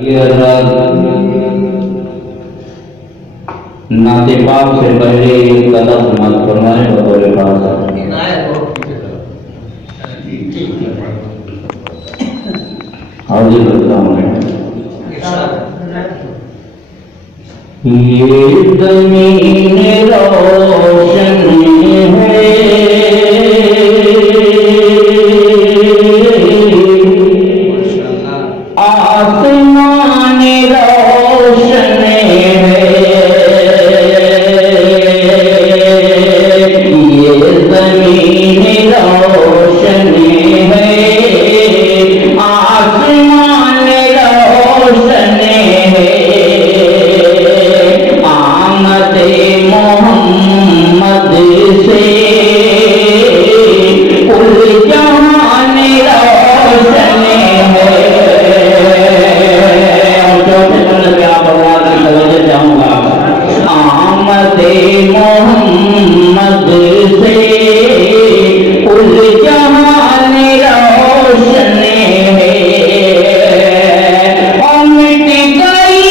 ये नाते पाक से पहले गलत मत फरमाए बतौर पास हाजिर करता हूँ। ये ज़मीन रोशन है, आसमान रोशन है, ये ज़मीन रोशन है, आसमान रोशन है, आमद मोहम्मद से कुल जहान रोशन है। जाऊंगा आमद मोहम्मद से कुल जहान रोशन है, और मिट गई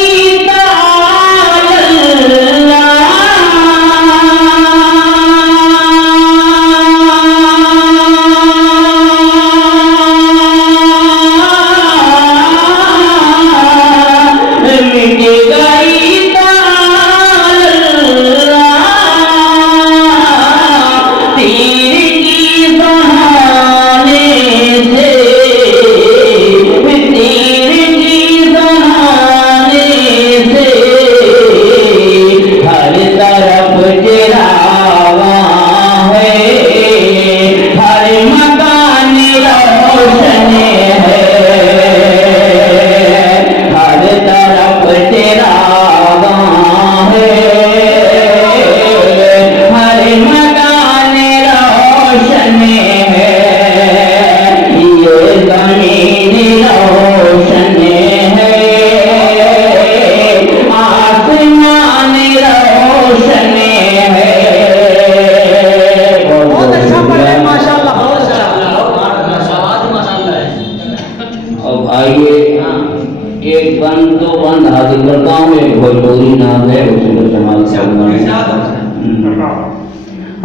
एक बंद दो बंद हाजिर करता हूँ। एक भोजपुरी नाम है उसी को जमाल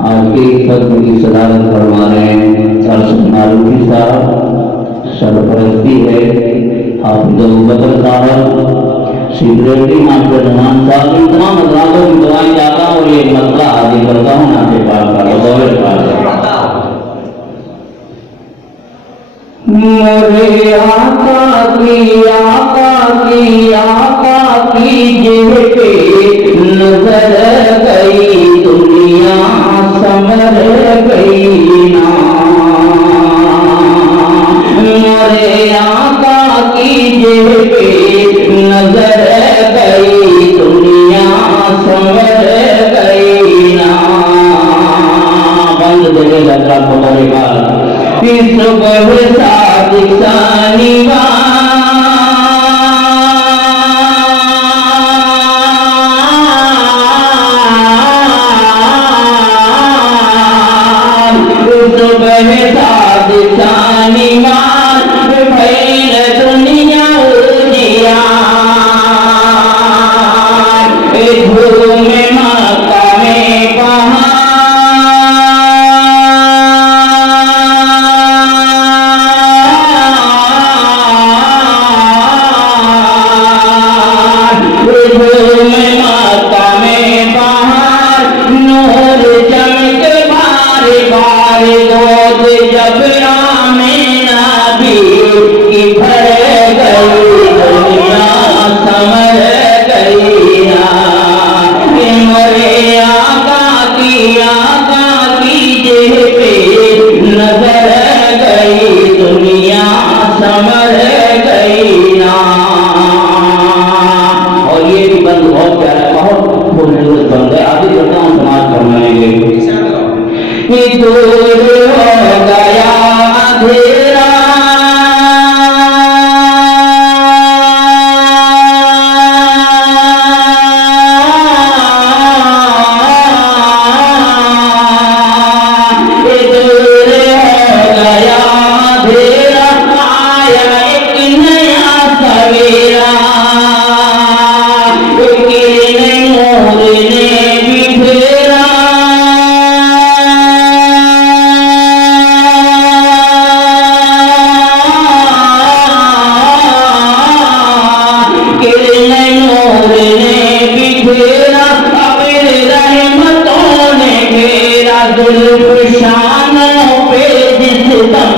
आपकी फर्म की सदारत फरमा रहे हैं अरशद मारूफी साहब, सरपरस्ती है हाफिज बकर साहब, सिक्रेटरी मास्टर जमान साहब, इन तमाम हजरातों की दुआएं जाता हूँ और एक मसला हाजिर करता हूँ नाते पाक का बगौर पाक। मोरे आका की जेब पे नजर गई दुनिया समर गई ना, मोरे आका की जेब पे नजर गई दुनिया समर गई ना। बंद देवे लगा पकड़ेगा सुबह सादिक शनिवार सुबह सादिक शनिवार भैल दुनिया उजियार, जुल्फ शानों पे जिस दम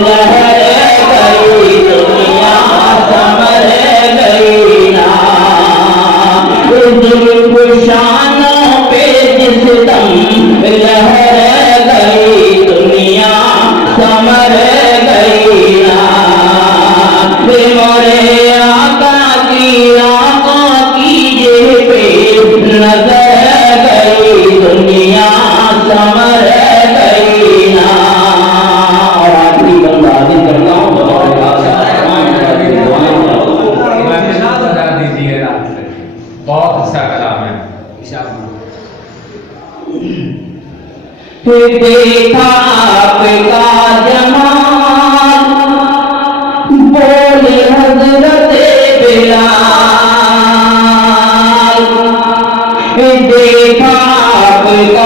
लहर गई दुनिया समर गई ना। जुल्फ शानों पे जिस दम लहर गई दुनिया समर गई ना। मोरे आका की आंखों की जेब पे नजर गई दुनिया समर गई ना। और आखिरी बंदा करता हूँ बहुत अच्छा कलाम है। देखा आपका जमाल बोले हजरत बिलाल। देखा आपका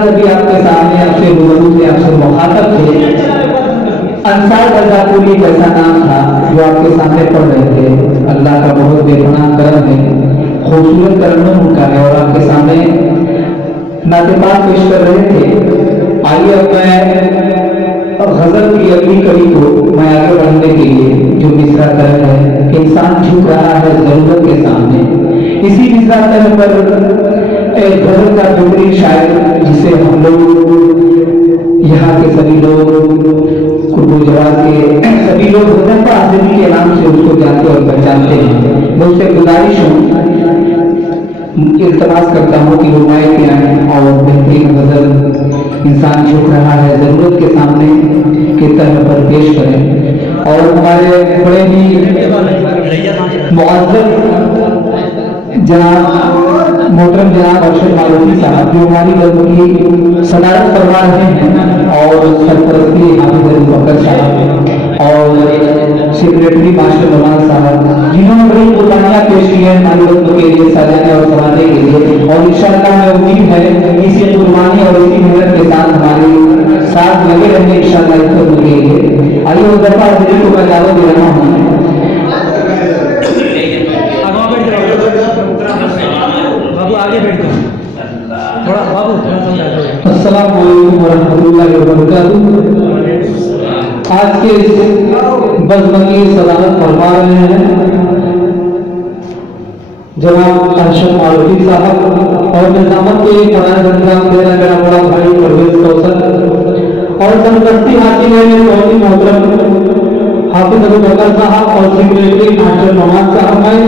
नबी आपके सामने आपसे रूबरू थे, आपसे मुखातब थे। अंसार गजापुरी जैसा नाम था जो आपके सामने पढ़ रहे थे। अल्लाह का बहुत बेपनाह करम है, खूबसूरत करम उनका है और आपके सामने नातेबात पेश कर रहे थे। आइए अब मैं गजल की अगली कड़ी को मैं आगे बढ़ने के लिए जो मिसरा तरह है, इंसान झुक रहा है जरूरत के सामने, इसी मिसरा तरह पर गजल का जोड़ी शायर जिसे हम लोग यहाँ के सभी लोग गुजरात के सभी लोग हुज़ैफ़ा आज़मी के नाम से उसको जानते और पहचानते हैं। मैं उससे गुजारिश हूँ, इल्तमास करता हूँ कि वो माइक पे आए और बेहतरीन गजल इंसान झुक रहा है जरूरत के सामने के तरह पर पेश करें। और हमारे बड़े ही मुअज़्ज़ज़ जनाब मोहतरम जनाब अरशद मारूफी साहब जो हमारी दल की सदारत फरमा रहे हैं, और सरपरस्ती हाफिज अली बकर साहब और सेक्रेटरी मास्टर नवाज साहब, जिन्होंने बड़ी कुर्बानियां पेश की है हमारी दल के लिए सजाने और संवारने के लिए। और इंशाअल्लाह हमें उम्मीद है इसी कुर्बानी और इसी मेहनत के साथ हमारे साथ लगे रहेंगे इंशाअल्लाह इस दल के लिए। आइए हुज़ैफ़ा आज़मी को मैं दावत दे रहा हूँ। आगे बैठ जाओ थोड़ा बाबू, अस्सलाम वालेकुम वरहमतुल्लाहि वबरकातुहू। आज के इस बज़्म की सदारत फरमा रहे हैं जनाब अरशद मारूफी साहब, और निज़ामत के फराज़ अंजाम दे रहे मेरा बड़ा भाई परवेज़ कौसर, और सरपरस्ती हासिल है मेरे मोहतरम हाफिज अली बकर साहब और सेक्रेटरी मास्टर नवाज साहब। मैं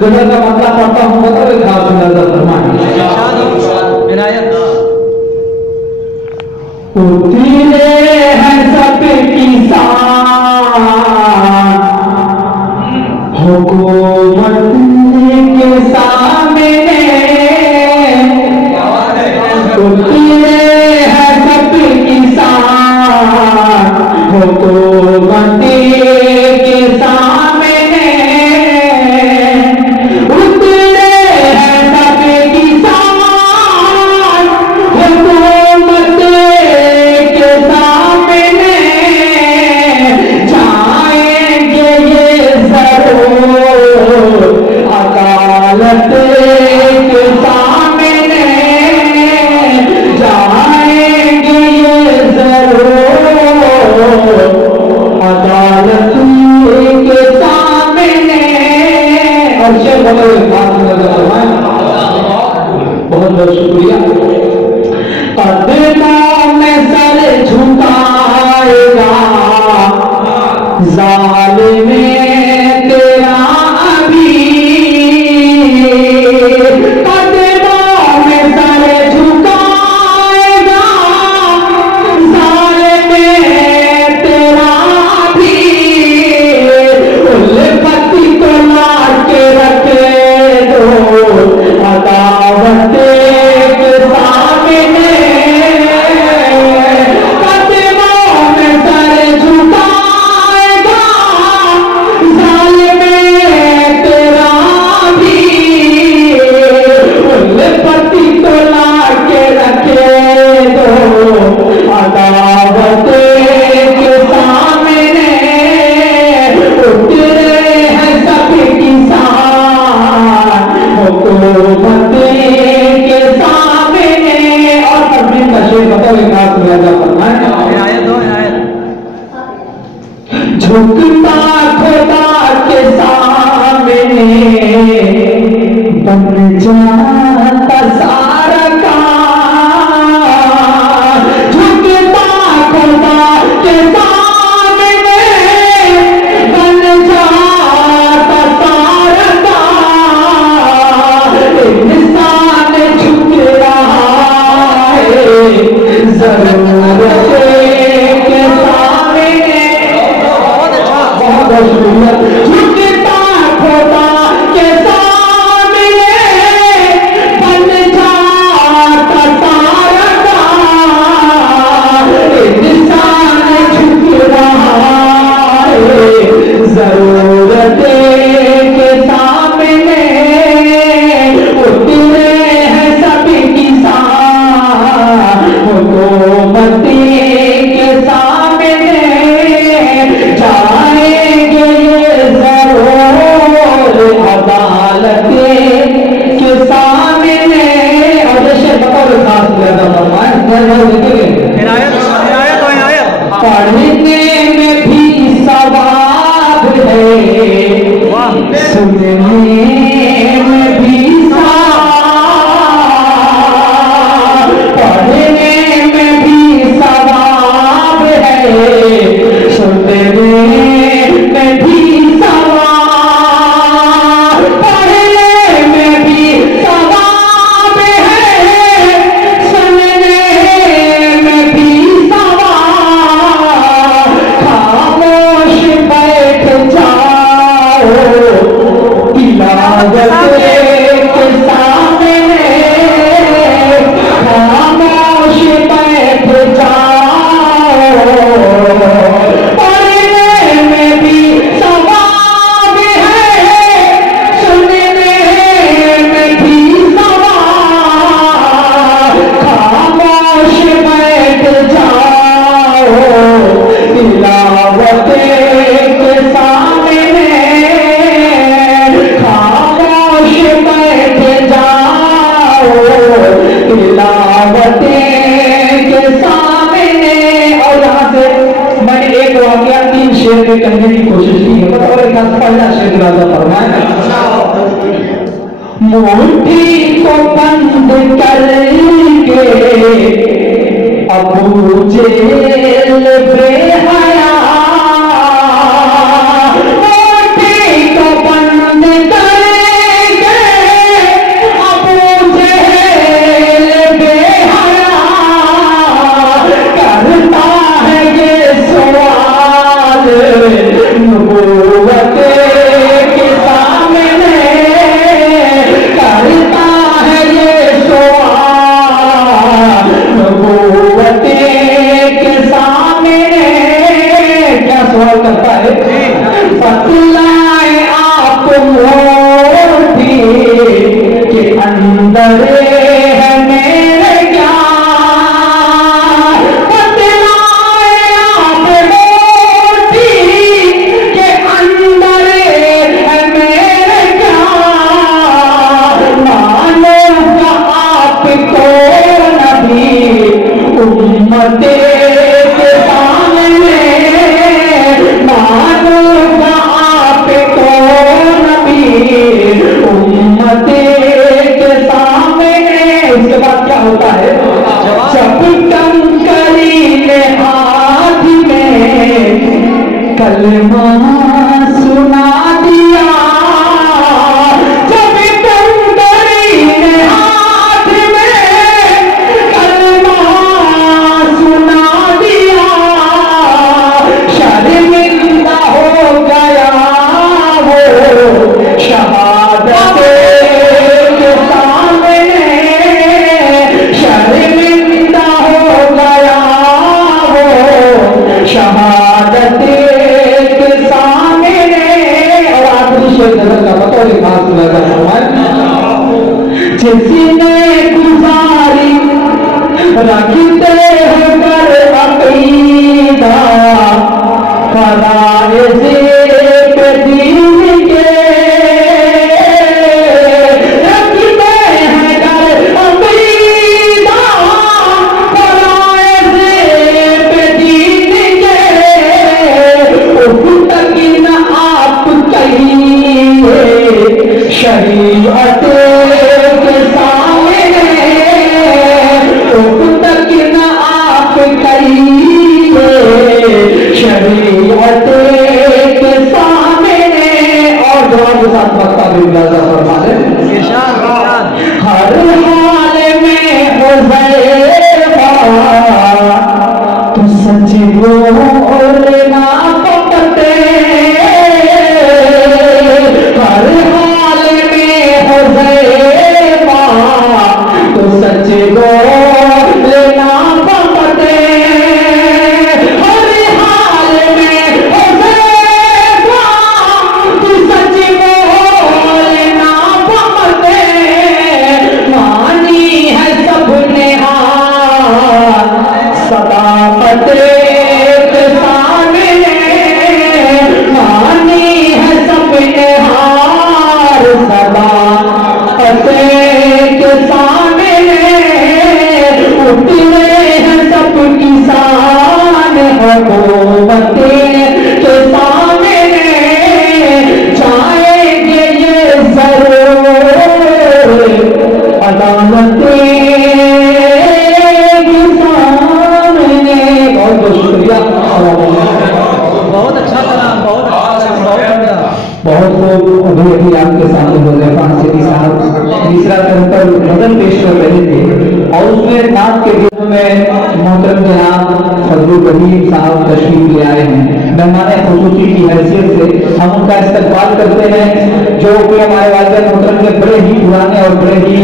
जगह का मतलब पढ़ता हूँ, बताओ एक खास नजर फरमाएं। उतरे हैं सब किसान हुकूमत के सामने, उतरे हैं सब किसान हुकूमत के सामने, उतरे हैं और शेर बोले बहुत बहुत शुक्रिया। कदमों में सर झुकाएगा जालिम तेरा अभी, कदमों में सर झुकाएगा जालिम तेरा भी, उल्फती को ला के रखे दो अदावत के सामने, कदमों में सर झुकाएगा जालिम तेरा भी, उल्फती को ला के रखे दो अदावत के सामने, उतरे हैं सब किसान हुकूमत के सामने। और तकमील का शेर बताओ एक बात झुकता खुदा के सामने बन जाता सारा काम, झुकता खुदा के सामने बन जाता सारा काम, इंसान झुक रहा है जरूरत के सामने। बहुत बहुत शुक्रिया। झुकता खुदा के सामने बन जाता सारा काम, इंसान झुक रहा है जरूरत के सामने, उतरे हैं सभी किसान हुकूमत के सामने, जाएंगे ये जरूर अदालत के सामने। और जैसे बताओ खास पढ़ने में भी सवाब है, सुनने में भी सवाब, पढ़ने में भी सवाब है, सुनने में भी सवाब, पढ़ने में भी सवाब है, सुनने में भी सवाब, खामोश बैठ जाओ तिलावत के सामने, खामोश बैठ जाओ, पढ़ने में भी सवाब है, सुनने में भी सवाब, खामोश बैठ जाओ तिलावत के सामने, खामोश बैठ जाओ तिलावत के सामने। और यहाँ से मैंने एक वाक्य 3 शेर में कहने की कोशिश की है। बताओ एक पहला शेर राजा फरमाए, मुट्ठी को बंद करके अबू जेल बेहया, मुट्ठी को बंद करके अबू जेल बेहया, करता है ये सवाल नबूवत के सामने, करता है ये सवाल नबूवत के सामने, शरीयत के सामने तक न आप करिए, शरीयत के सामने। और जवाब के साथ वक्ता भी मुलाजा फरमा दे। हर हाल में हुज़ैफा तू सच बोलना पकड़ते, हर हाल में हुज़ैफा तू सच बोलना पकड़ते, हर हाल में हुज़ैफा तू सच बोलना पकड़ते। मानी है सबने हार सदाकत के सामने, मानी है सबने हार सदाकत के सामने। उठे हैं सब किसान हुकूमत के सामने, जाएंगे ये जरूर अदालत के सामने। बहुत बहुत शुक्रिया। बहुत अच्छा कलाम, बहुत बहुत खूब। अभी अभी आपके सामने हुज़ैफा सिद्दीक़ी साहब तीसरा तंत्र गजल पेश कर रहे थे और उसमें नात के बीच में मोहतरम जनाब फजलुर रहीम साहब तशरीफ ले आए हैं। मेहमान खुसूसी की हैसियत से हम उनका इस्तकबाल करते हैं, जो कि हमारे वालिद मोहतरम के बड़े ही पुराने और बड़े ही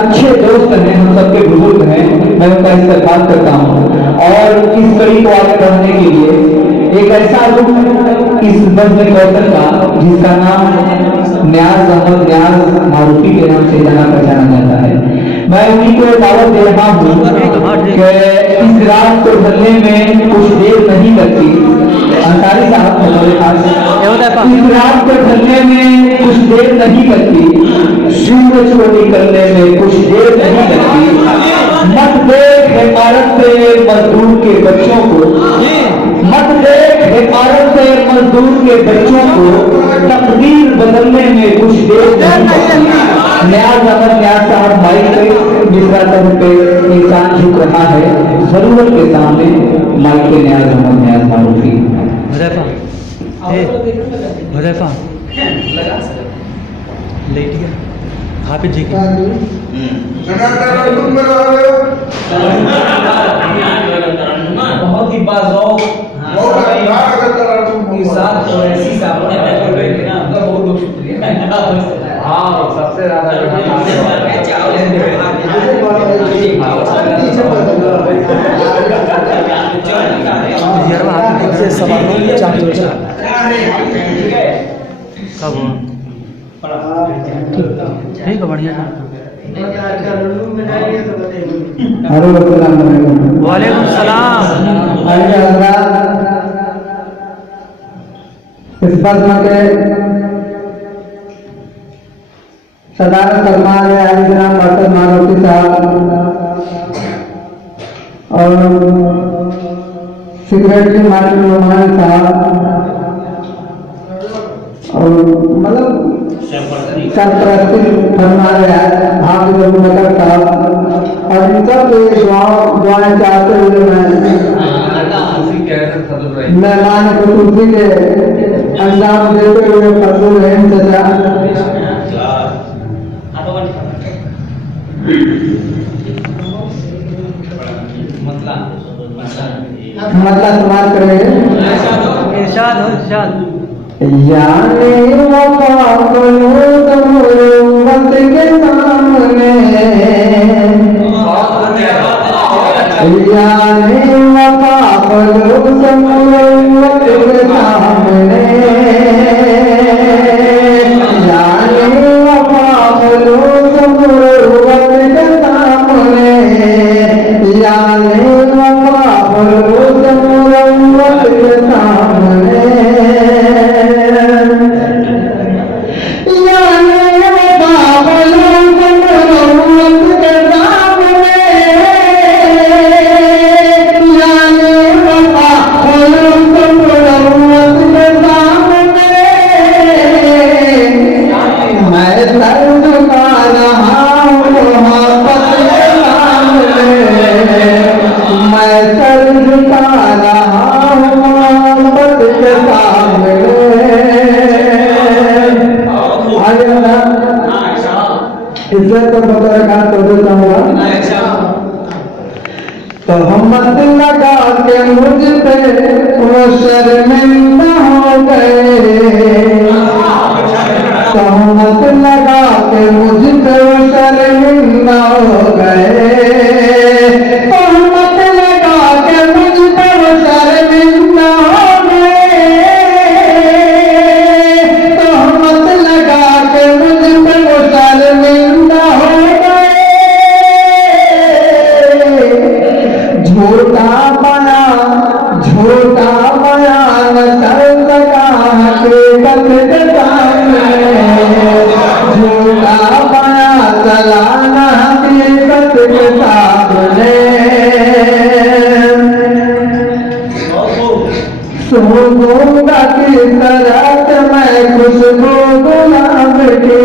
अच्छे दोस्त हैं, हम सबके बुजुर्ग हैं। मैं उनका इस्तकबाल करता हूँ और इस कड़ी को आगे बढ़ाने के लिए एक ऐसा रुख इस बज़्म कौसर का जिसका नाम न्याज अहमद न्याज मारूफी के नाम से जाना पहचाना जाता है। मैं उन्हीं को दावत दे रहा हूँ कि इस रात को ढलने में कुछ देर नहीं लगती। अंसारी साहब हमारे पास इस रात को ढलने में कुछ देर नहीं लगती, सूरज को निकलने में कुछ देर नहीं लगती। मत देख इमारत से मजदूर के बच्चों को, मत देख इमारत से मजदूर के बच्चों को, तकदीर बदलने में कुछ देर नहीं लगती। न्याज अहमद न्याज साहब माइक पे मिसरा तन पे इंसान झुक रहा है, जरूरत के सामने माइक पे न्याज अहमद न्याज मारूफी। हुज़ैफा लेटिए हाफिज जी की बहुत ही बाज़ौक़ के साथ ऐसी साहब बहुत बहुत शुक्रिया। हाँ सबसे ज्यादा कब ठीक है बढ़िया। वालेकुम सलाम। इस बज़्म के सदारत फरमा रहे आली जनाब डॉक्टर मारूफी साहब और सेक्रेटरी मार्टिन रोमान साहब और मतलब सरपरस्ती फरमा रहे हाफिज अबू बकर साहब और इन सब के दुआएं चाहते हुए मेहमान खुसूसी के अंजाम देते हुए फजलुर रहीम चाचा मतलब समाज करेंगे। इरशाद हो इरशाद। यानी वफा करो तमुरवत के सामने, यानी वफा करो तमुरवत के सामने, यानी वफा करो तमुरवत के सामने, यानी वफा करो तमुरवत के सामने। इज्जत और बरकत तो देता हुआ तो हमत लगा के मुझ पे वो शर्मिंदा हो गए, तो हमत लगा के मुझ पे वो शर्मिंदा हो गए, तो हमत लगा के मुझ पे वो शर्मिंदा हो गए, तो हमत लगा के मुझ पे वो शर्मिंदा हो गए। झूठा बयान कर सका हकीकत के सामने, झूठा बयान चलाना हकीकत के सामने। सूंघूंगा की तरह मैं खुशबू गुलाब की,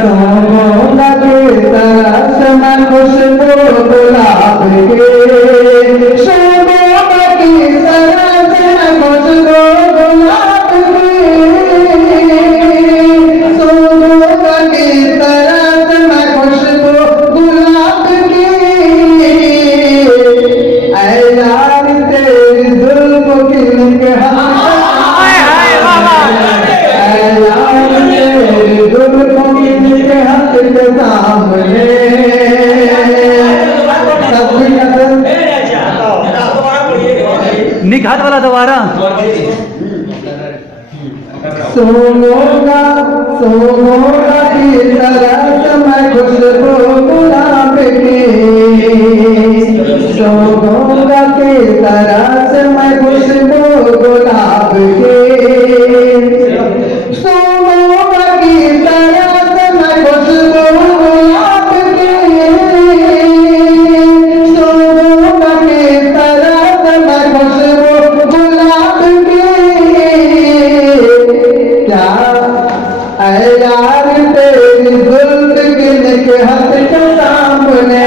सूंघूंगा की तरह मैं खुशबू गुलाब की, सूंघूंगा की तरह मैं खुशबू गुलाब की, सूंघूंगा की तरह मैं खुशबू गुलाब की। ऐ यार तेरी जुल्फ की निगाह, ऐ यार तेरी जुल्फ की निगाह के सामने निघात वाला दोबारा। सोनोगा की तरह मैं खुशबू गुलाब की, सोनोगा की तरह से मैं खुशबू गुलाब की, सोनोगा की तरह से मैं खुशबू गुलाब की, सोनोगा की तरह से मैं खुशबू गुलाब की। क्या ऐ यार तेरी जुल्फ की निकहत के सामने,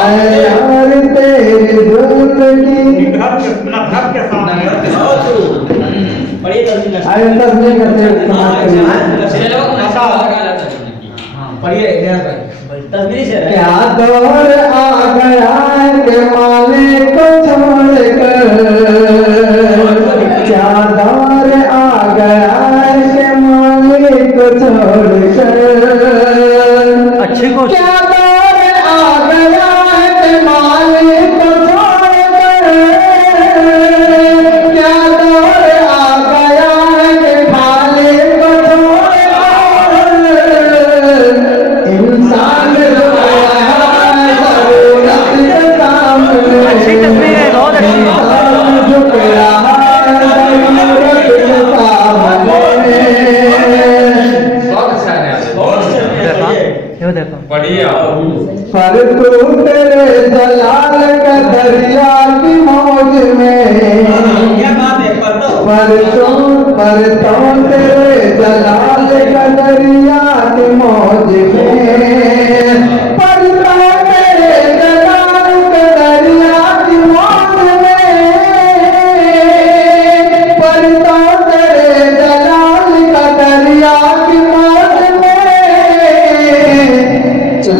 ऐ यार तेरी जुल्फ की अरे तस्वीर करते क्या दौर आ गया के माले को छोड़कर, क्या दौर आ गया के माले को छोड़कर, अच्छे को क्या दौर आ गया के माले को छोड़कर, क्या दौर आ गया के माले को छोड़कर, इंसान अच्छी तस्वीर है, बहुत अच्छी। देखो बढ़िया पर तू तेरे जलाल का दरिया की मौज में, पर तो तेरे जलाल का दरिया की मौज में, पर तो तेरे जलाल का दरिया की मौज में, पर तो तेरे जलाल का दरिया की मौज में।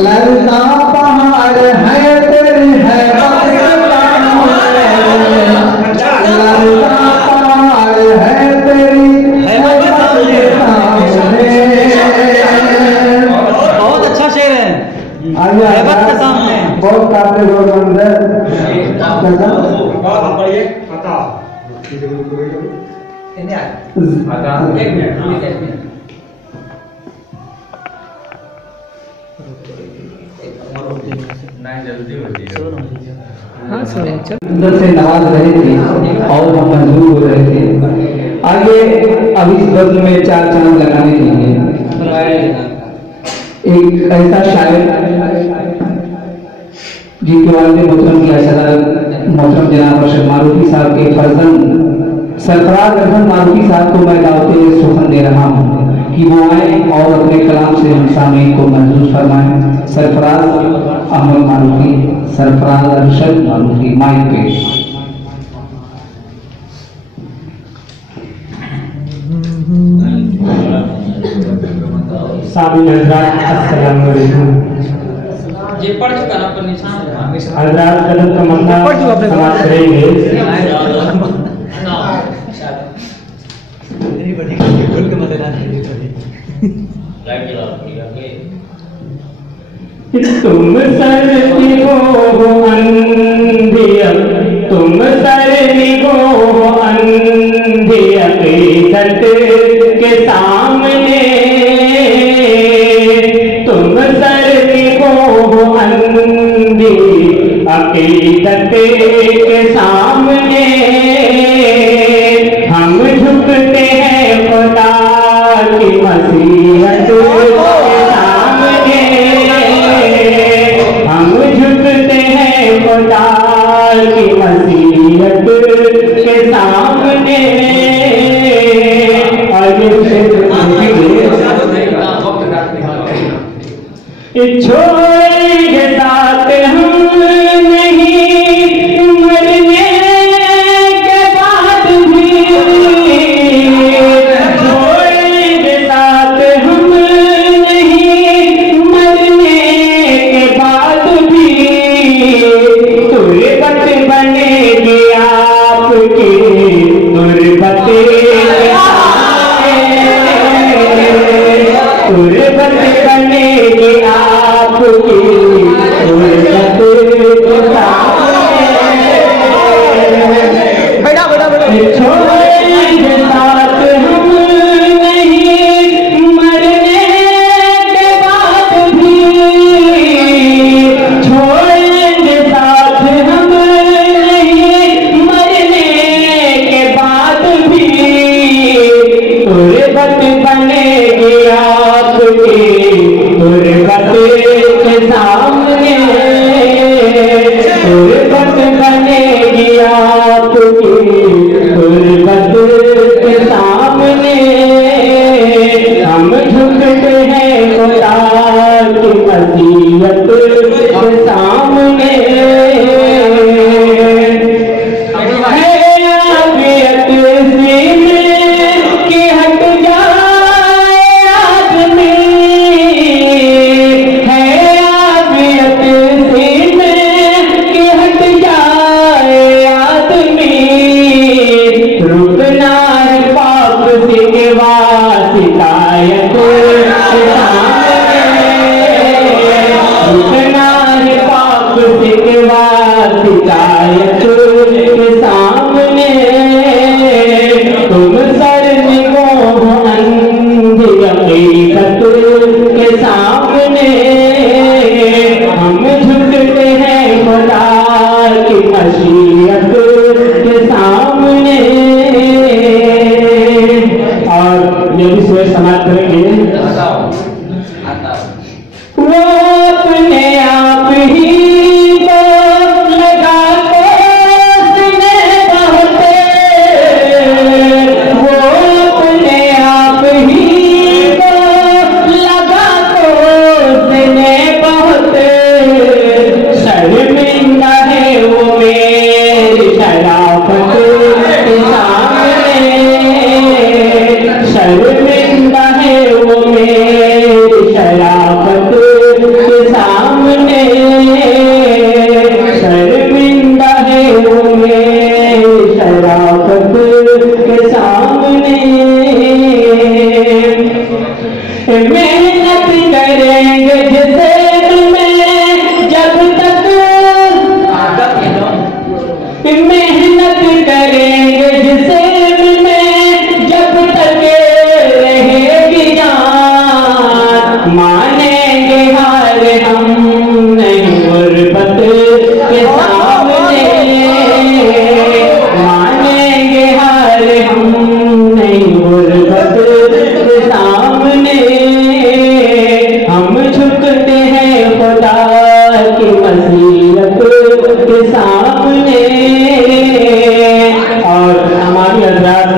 लड़का पहाड़ है तेरी है, लड़का पहाड़ है तेरी है, बहुत अच्छा शेर है। हैबत के सामने बहुत काफी लोग अंदर अंदर से नवाज रहे थे और हम मंजूर हो रहे थे। आगे अब इस बज़्म में चार चांद लगाने के लिए एक ऐसा शायर जिनके वालिद मोहतरम की अशरार मोहतरम जनाब अरशद मारूफी साहब के फर्जंद सरफराज अहमद मारूफी साहब को मैं दावते सुखन दे रहा हूँ कि वो आए और अपने कलाम से हम सामीन को महसूस फरमाएं। सरफराज अहमद मारूफी, सरफराज अरशद मारूफी, माइक पे। साबिन हजरात अस्सलाम वालेकुम। ये पढ़ चुका ना पर निशान हजरात गलत का मसला समाप्त करेंगे। तुम सरती हो अंधिया, तुम सरती हो अंधिया हकीकत के सामने, तुम सरती हो अंधी हकीकत के सामने, हम झुकते हैं खुदा की मसीहत के सामने, हम झुकते हैं खुदा की मसीहत के सामने। छोड़ेंगे साथ हम नहीं मरने के बाद भी, छोड़ेंगे साथ हम नहीं मरने के बाद भी, तुरबत बनेगी आपकी तुरबत तुरबत बनेगी आपकी तुरबत छोड़ेंगे साथ हम नहीं मरने के बाद भी, छोड़ेंगे साथ हम नहीं मरने के बाद भी, तुरबत बनेगी आपकी तुरबत के सामने, तुरबत बनेगी आपकी तुरबत के सामने, हम झुकते हैं खुदा की मसीहत के सामने। है आफियत सीने की हट जाए आदमी, है आफियत सीने की हट जाए आदमी, रुकना है पाप से वासितायत के सामने, रुकना है पाप से वासितायत के सामने, तुम सर निगो अंधी हकीकत के सामने, हम झुकते हैं खुदा की मशीयत के सामने। और ये भी शेर समाप्त करेंगे। वो अपने आप ही को लगा के उसने बहुते, वो अपने आप ही को लगा के उसने बहुते, शर्मिंदा है वो मेरी शराफत के सामने, शर्मिंदा है वो मेरी शराफत के सामने, शर्मिंदा है वो मेरी शराफत के सामने। मेहनत करेंगे जिसे में जब तक, मेहनत करेंगे जिसे में जब तक रहेगी जान, मानेंगे हार हम नहीं गुर्बत के सामने, मानेंगे हार हम नहीं गुर्बत के सामने, हम झुकते हैं खुदा की मसीहत के सामने। और हमारी हजरात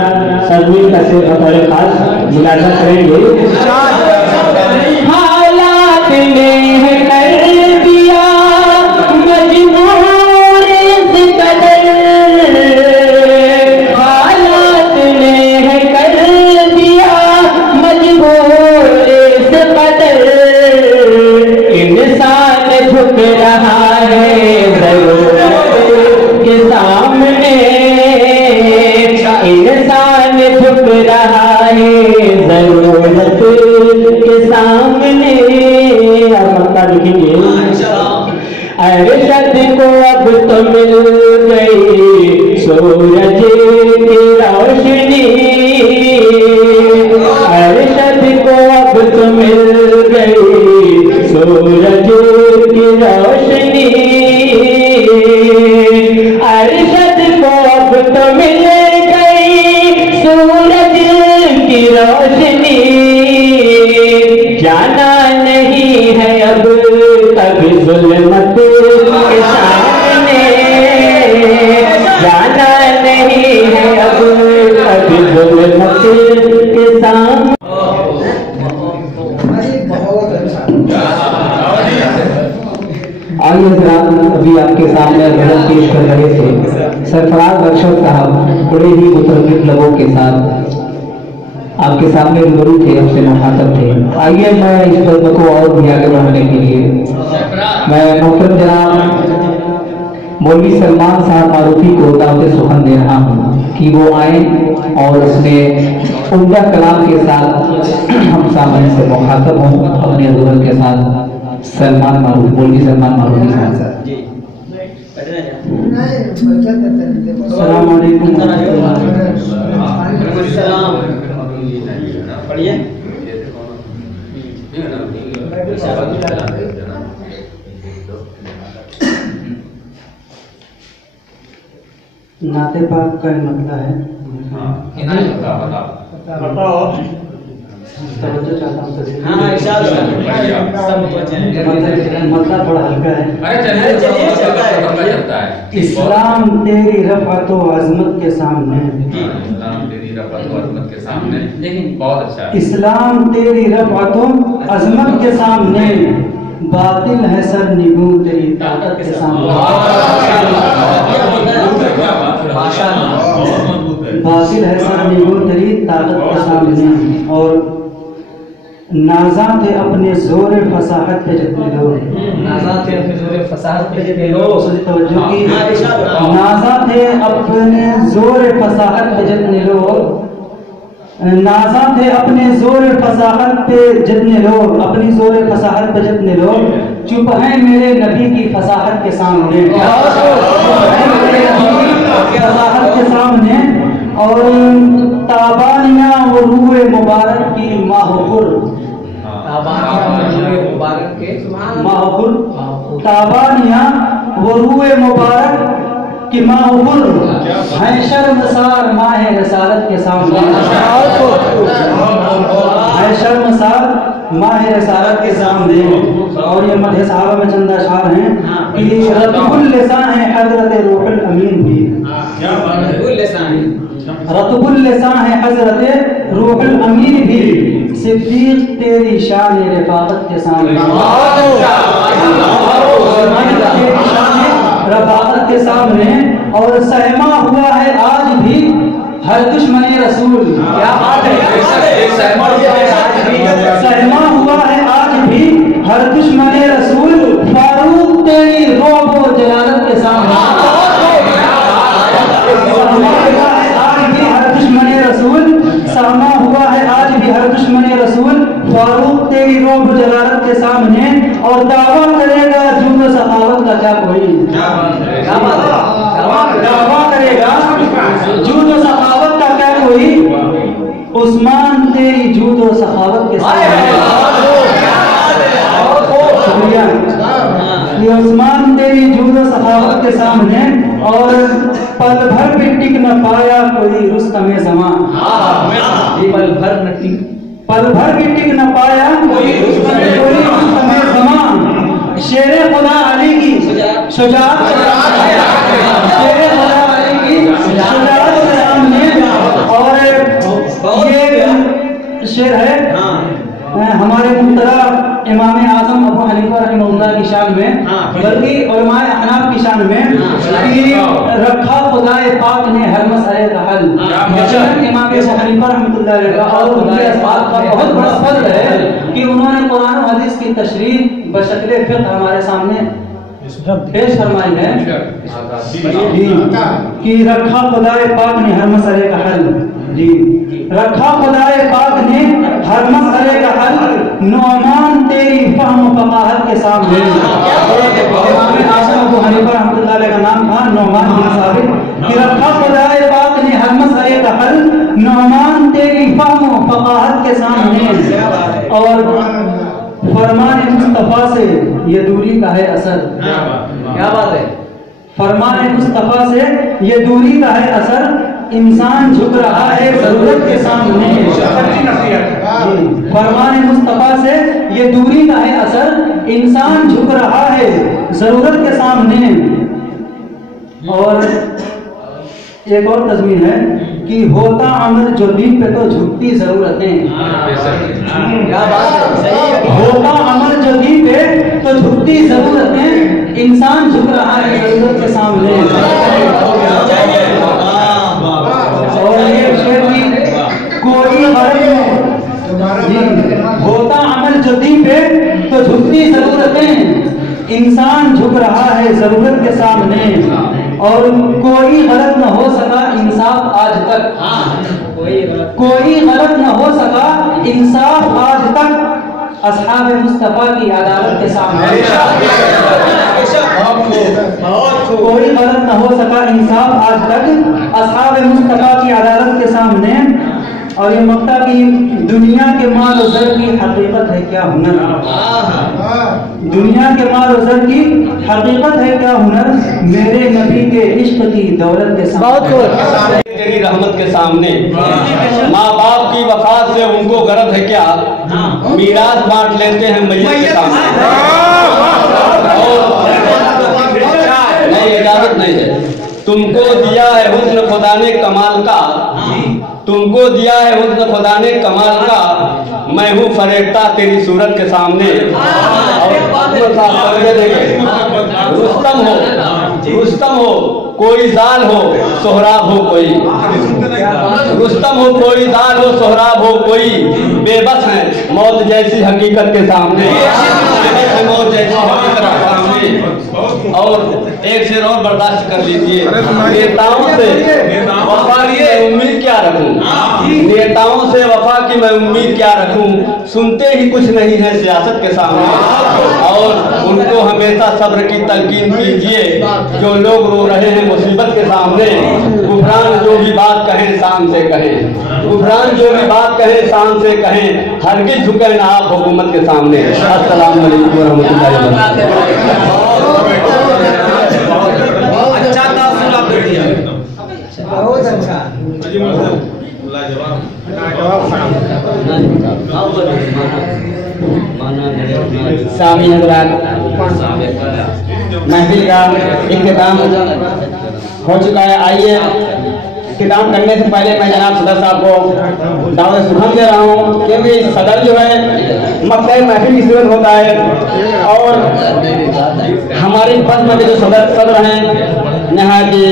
सभी का से बतौर खास मुलाजा करेंगे। हालात ने कर दिया मजबूर इस कदर, हालात ने कर दिया मजबूर इस कदर, सूरज की रोशनी अरशद को अब तो मिल गई, सूरज की रोशनी अरशद को अब तो मिल गई, सूरज की रोशनी जाना नहीं है अब कभी जुल्मत के सामने, जाना नहीं है अब कभी जुल्मत के सामने। आइए हजरात, अभी आपके सामने भजन पेश कर रहे थे सरफराज अरशद साहब बड़े ही मुतरबिक लबों के साथ आपके सामने रूबरू थे, हमसे मुखातब थे। आइए मैं इस फिल्म को और भी आगे बढ़ाने के लिए मैं मोहतरम जनाब मौलवी सलमान साहब मारूफी को दावत सुखन दे रहा हूँ कि वो आए और उसने उम्दा कलाम के साथ हम सामने से मुखातब हों अपने हुजूर के साथ। सलमान मारूफी, मौलवी सलमान मारूफी साहब। अस्सलाम वालेकुम। पढ़िए। नाते पाक का मतलब है, बताओ। तवज्जो चाहता हूँ सर। हाँ इरशाद मतलब थोड़ा हल्का है। अरे चलिए चलता है। इस्लाम तेरी रफ़अत व अज़मत के सामने, इस्लाम तेरी रफ़अत व अज़मत के सामने, बहुत अच्छा। इस्लाम तेरी रफ़अत व अज़मत के सामने, बातिल है सर निगू तेरी ताकत के सामने। बातिल है सर निगू तेरी ताकत के सामने, और नाज़ा थे अपने जोर फसाहत पे जितने लोग, नाज़ा थे अपने जोर फसाहत पे जितने लोग, तवज्जो की, नाज़ा थे अपने जोर फसाहत पे जितने लोग, नाज़ा थे अपने जोर फसाहत पे जितने लोग, अपनी जोर फसाहत पे जितने लोग, चुप हैं मेरे नबी की फसाहत के सामने, फसाहत के सामने। और ताबानिया वो रूए मुबारक की माहपुर, मुबारक के माहपुर, ताबानिया वो रूए मुबारक की माहपुर है शर्मसार माह रसालत के सामने, है शर्मसार माह रसालत के सामने। और ये मध्य सहाबा में चंद अशार हैं कि रतबुल लिसान है हजरत रूहुल अमीन भी, रतबुल लिसान है हजरत रूहुल अमीन भी, सिद्दीक तेरी शान रफ़ाकत के सामने, रफ़ाकत के सामने। और सहमा हुआ है आज भी हर दुश्मन रसूल, क्या बात है, सहमा हुआ है आज भी हर दुश्मन रसूल, फारूक तेरी रोब व जलालत के सामने, सहमा हुआ है आज भी हर दुश्मन रसूल, फारूक तेरी रोब जलालत के सामने। और दावा करेगा जुद सखावत का क्या कोई, दावा करेगा जुद सखावत का क्या कोई, उस्मान तेरी जुद व सखावत के सामने, शुक्रिया, ये उस्मान तेरी जुद व सखावत के सामने। और पल भर भी टिक न पाया कोई रुस्तम ज़मान, पल भर भी टिक न पाया कोई रुस्तम ज़मान, शेरे खुदा अली की शुजाअत, शेरे खुदा अली की शुजाअत के सामने। और ये शेर है हमारे मुहतरा इमाम आज़म अबू हनीफा रहमहुल्लाह की शान में, बल्कि उलमाए अहनाफ की शान में, कि रखा खुदाए पाक ने हर मसले का हल। इमाम अबू हनीफा रहमतुल्लाह अलैह का और उनके असबाब का बहुत बड़ा फर्ज है कि उन्होंने कुरान और हदीस की तशरीह बशक्ल फिक़्ह हमारे सामने पेश फरमाई है कि रखा खुदाए पाक ने हर मसले का हल। जी रखा खुदाए पाक ने हर मसले का हल नौमान तेरी फहम फकाहत के सामने। इमाम आज़म अबू हनीफा रहमतुल्लाह अलैह का नाम था नौमान बिन साबित। कि रखा खुदाए पाक ने हर मसले का हल नौमान तेरी फहम फकाहत के सामने। और फरमान मुस्तफा से ये दूरी का है असर। क्या बात है। फरमान मुस्तफा से ये दूरी का है असर, इंसान झुक रहा है जरूरत के सामने। फरमान मुस्तफा से ये दूरी का है असर, इंसान झुक रहा है जरूरत के सामने। और एक और तस्वीर है कि होता अमल जो दीन पे तो झुकती जरूरतें। क्या बात है। होता अमल जो दीन पे तो झुकती जरूरतें, इंसान झुक रहा है जरूरत के सामने। और ये शेर भी कोई होता अमल जो दीन पे तो झुकती जरूरतें, इंसान झुक रहा है जरूरत के सामने। और कोई गलत न हो सका इंसाफ आज तक। कोई गलत न हो सका इंसाफ आज तक असहाब मुस्तफा की अदालत के सामने। कोई गलत न हो सका इंसाफ आज तक असहाब मुस्तफा की अदालत के सामने। और ये मक्ता की दुनिया के माल और ज़र की हकीकत है क्या हुनर। दुनिया के माल और ज़र की हकीकत है क्या हुनर, मेरे नबी के इश्क की दौलत के सामने। तेरी रहमत के सामने। माँ बाप की वफात से उनको गरज है क्या, मीरास बांट लेते हैं मैयत के सामने। नहीं, इजाजत नहीं है। तुमको दिया है हुस्न खुदा ने कमाल का, तुमको दिया है हुस्न खुदा ने कमाल का, मैं हूँ फरेबता तेरी सूरत के सामने। रुस्तम हो कोई जाल हो सोहराब हो कोई, रुस्तम हो कोई जाल हो सोहराब हो कोई, बेबस है मौत जैसी हकीकत के सामने। बेबस है मौत जैसी हकीकत के सामने। और एक शेर और बर्दाश्त कर लीजिए। नेताओं से वफा की मैं उम्मीद क्या रखूं, नेताओं से वफा की मैं उम्मीद क्या रखूं, सुनते ही कुछ नहीं है सियासत के सामने। और उनको हमेशा सब्र की तलकीन कीजिए जो लोग रो रहे हैं मुसीबत के सामने। गुफरान जो भी बात कहें शान से कहें, गुफरान जो भी बात कहें शान से कहें, हरगिज़ झुके ना आप हुकूमत के सामने। अस्सलाम वालेकुम रहमतुल्लाहि व बरकातहू। अच्छा तासुर आपने दिया, बहुत अच्छा। सामी हज़रात, महफिल का इख्तिताम हो चुका है। आइए इख्तिताम करने से पहले मैं जनाब सदर साहब को दावत सुबह दे रहा हूँ, क्योंकि सदर जो है मकसद महफिल की सूरत होता है। और हमारी पद में भी जो सदर हैं नहायत ही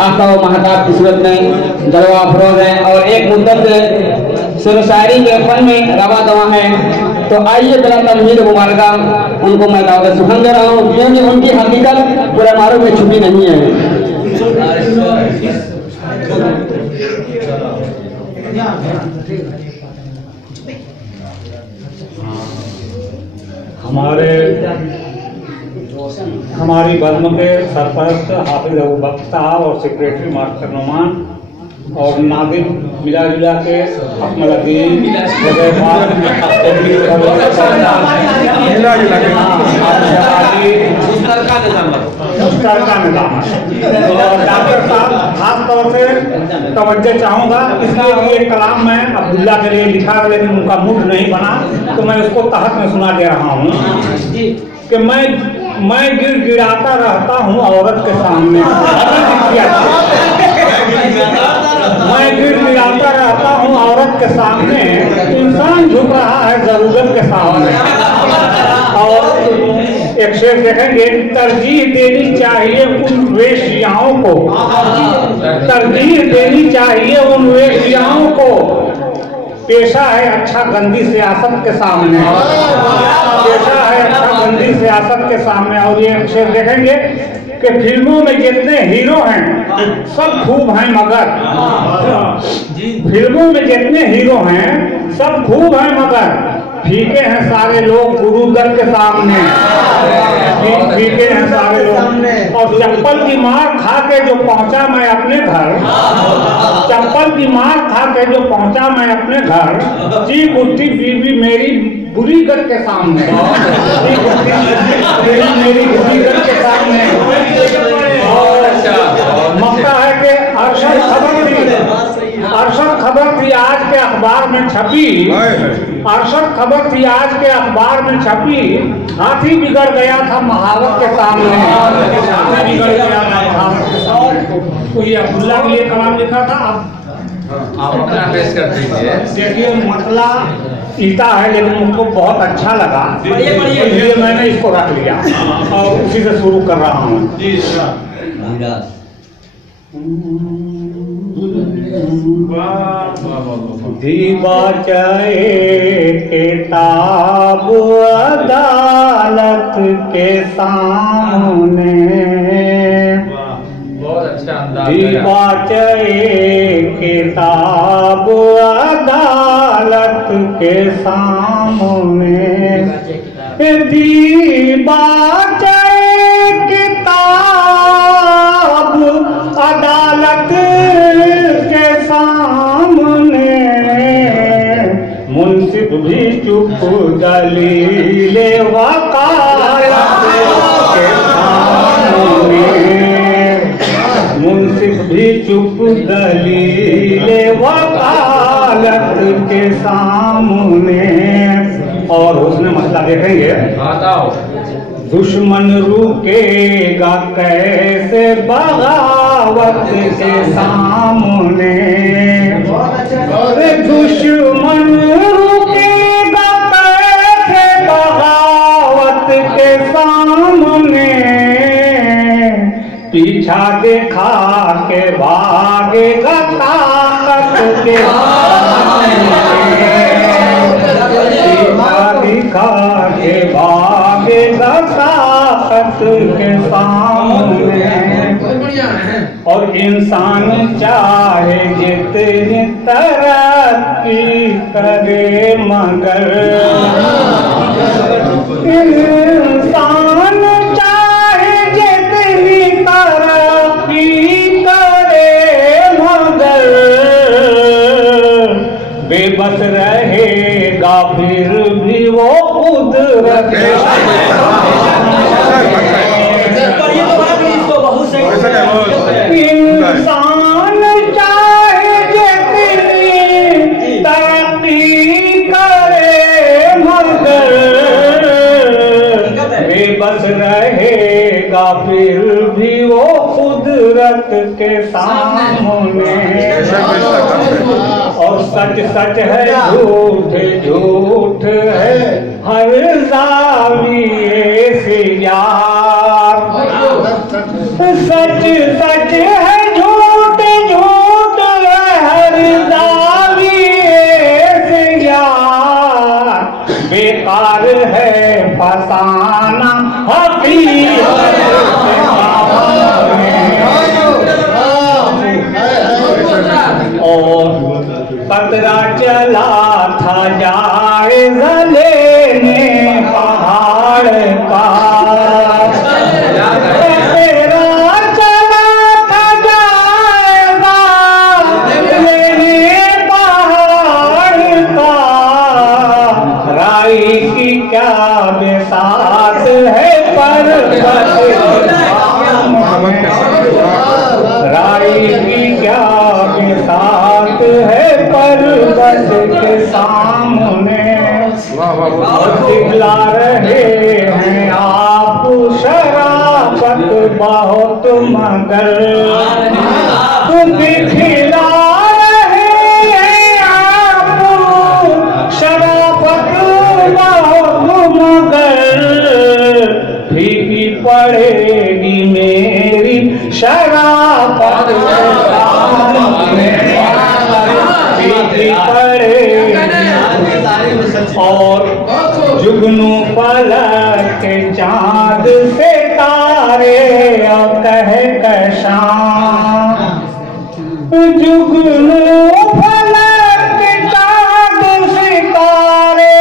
आका व महताब की सूरत में जलवा अफरोज हैं और एक मुद्दत से शेर शायरी के फन में रवा दवा है। तो आइए बड़ा तमहीद मुबारका उनको मैं दावत सुबह दे रहा हूँ, क्योंकि उनकी हकीकत पूरे मारों में छुपी नहीं है। हमारी बज़्म के सरपरस्त हाफिज अबू बकर साहब और सेक्रेटरी मास्टर नुमान और नादिम मिला जुला के अपना डॉक्टर साहब खास तौर से तवज्जो चाहूँगा, इसलिए ये कलाम मैं अब्दुल्ला के लिए लिखा है लेकिन उनका मूड नहीं बना तो मैं उसको तहत में सुना दे रहा हूँ कि मैं गिड़गिड़ाता रहता हूँ औरत के सामने। मैं गिड़गिड़ाता रहता हूँ औरत के सामने, इंसान झुक रहा है जरूरत के सामने। और एक शेर देखेंगे, तरजीह देनी चाहिए उन वेश्याओं को, तरजीह देनी चाहिए उन वेश्याओं को, पेशा है अच्छा गंदी सियासत के सामने, पेशा है अच्छा गंदी सियासत के सामने। और ये शेर देखेंगे कि फिल्मों में जितने हीरो हैं सब खूब हैं मगर फिल्मों में जितने हीरो हैं सब खूब हैं मगर फीके हैं सारे लोग गुरुदर के सामने। फीके हैं सारे लोग। और चप्पल की मार खा के जो पहुंचा मैं अपने घर, चप्पल की मार खा के जो पहुंचा मैं अपने घर, चीख उठी बीवी मेरी बुरी गत के सामने। मेरी बुरी गत के सामने। और मौका है कि अरशद खबर थी आज के अखबार में छपी। अरशद खबर थी आज के अखबार में छपी। हाथी बिगड़ गया था महावत के सामने। हाथी बिगड़ गया था महावत के सामने। तो ये अब्दुल्ला के लिए कलाम लिखा था। आप अपना पेश कर दीजिए। देखिए मतला ईटा है लेकिन मुझको बहुत अच्छा लगा, इसलिए मैंने इसको रख लिया और उसी से शुरू कर रहा हूँ। दिवाचाए किताब अदालत के सामने, बहुत अच्छा अंदाज है। दिवाचाए किताब अदालत के सामने, दिवाचाए किताब अदालत के सामने, मुंसिफ भी चुप दलीले वकालत के सामने, मुंसिफ भी चुप दलीले वकालत के सामने। और उसने मसला देखेंगे। बताओ। दुश्मन रुकेगा कैसे बगावत के सामने, दुश्मन रुकेगा कैसे बगावत के सामने, पीछा देखा के भागेगा ताकत के सामने, पीछा दिखा के भागेगा ताकत के सामने। और इंसान चाहे जितनी तरक्की करे मगर, इंसान चाहे जितनी तरक्की करे मगर, बेबस रहेगा फिर भी वो कुदरत। इंसान चाहे जितनी तरक्की करे मगर, बेबस रहेगा फिर भी वो कुदरत के सामने। और सच सच है झूठ झूठ है हर जाविये से यार, सच सच है झूठ झूठ है हर जाविये से यार, बेकार है फसाना हकीकत से और पतरा चला था जायज़ा लेने पहाड़ का, पतरा चला था जायज़ा लेने पहाड़ का, राई की क्या बेसात है पर्वत, राई की क्या बेसात है पर्वत के सामने। दिखला रहे हैं आप शराफत बहुत मगर, दिखला रहे हैं आप शराफत बहुत मगर, फीकी पड़ेगी मेरी शराफत और जुगनू पलक चांद से तारे अब जुगनू फलक चाँद सितारे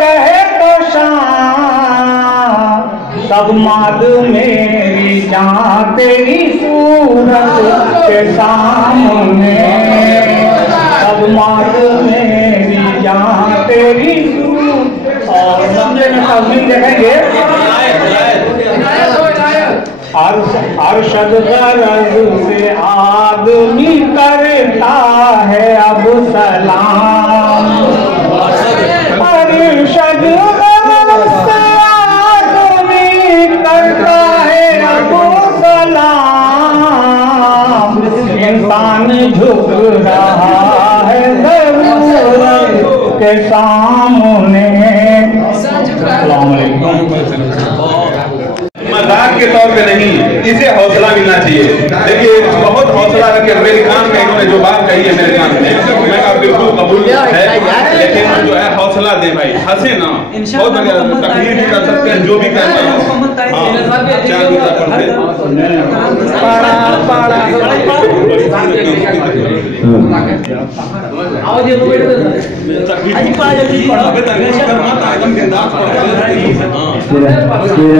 कहे तो शाम सब माद मेरी जान तेरी सूरत के सामने सब माद मेरी जान तेरी सूरत। और मंदिर में तस्वीर देखेंगे अरशद गरज से आदमी करता है अब सलाम अरशद गरज से आदमी करता है अब सलाम इंसान झुक रहा है ज़रूरत के सामने। मजाक के तौर पे नहीं, इसे हौसला मिलना चाहिए। देखिए बहुत हौसला रखे मेरे कान में इन्होंने जो बात कही है मेरे कान में, मैं आप बिल्कुल कबूल है, लेकिन जो है हौसला दे भाई, हंसे ना, बहुत बढ़िया तकलीफ भी कर सकते हैं जो भी करना है।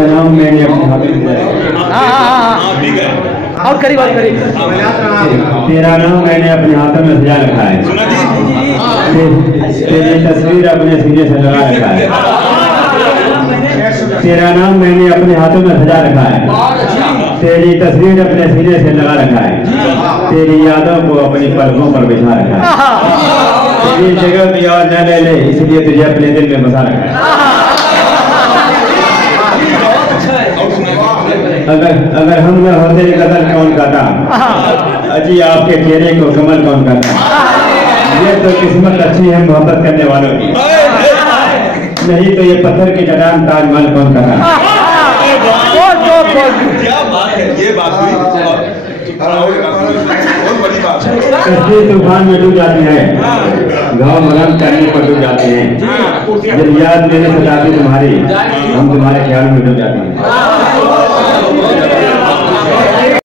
नाम मैंने और करीब तेरा नाम मैंने अपने हाथों में सजा रखा है, तेरी तस्वीर अपने सीने से लगा रखा है। तेरा नाम मैंने अपने हाथों में सजा रखा है, तेरी तस्वीर अपने सीने से लगा रखा है, तेरी यादों को अपनी पलकों पर बिठा रखा है। तेरी जगह भी और न ले ले इसलिए तुझे अपने दिल में बसा रखा है। अगर हम न होते कदर कौन करता, अजी आपके चेहरे को कमल कौन करता। ये तो किस्मत अच्छी है मोहब्बत करने वालों की, नहीं तो ये पत्थर की चट्टान ताजमहल कौन करता। क्या बात है, ये बात हुई तस्वीर तूफान में डूब जाती है, गाँव मगन करने पर डूब जाते हैं। जब याद मेरे सताती तुम्हारी, हम तुम्हारे ख्याल में डूब जाते हैं।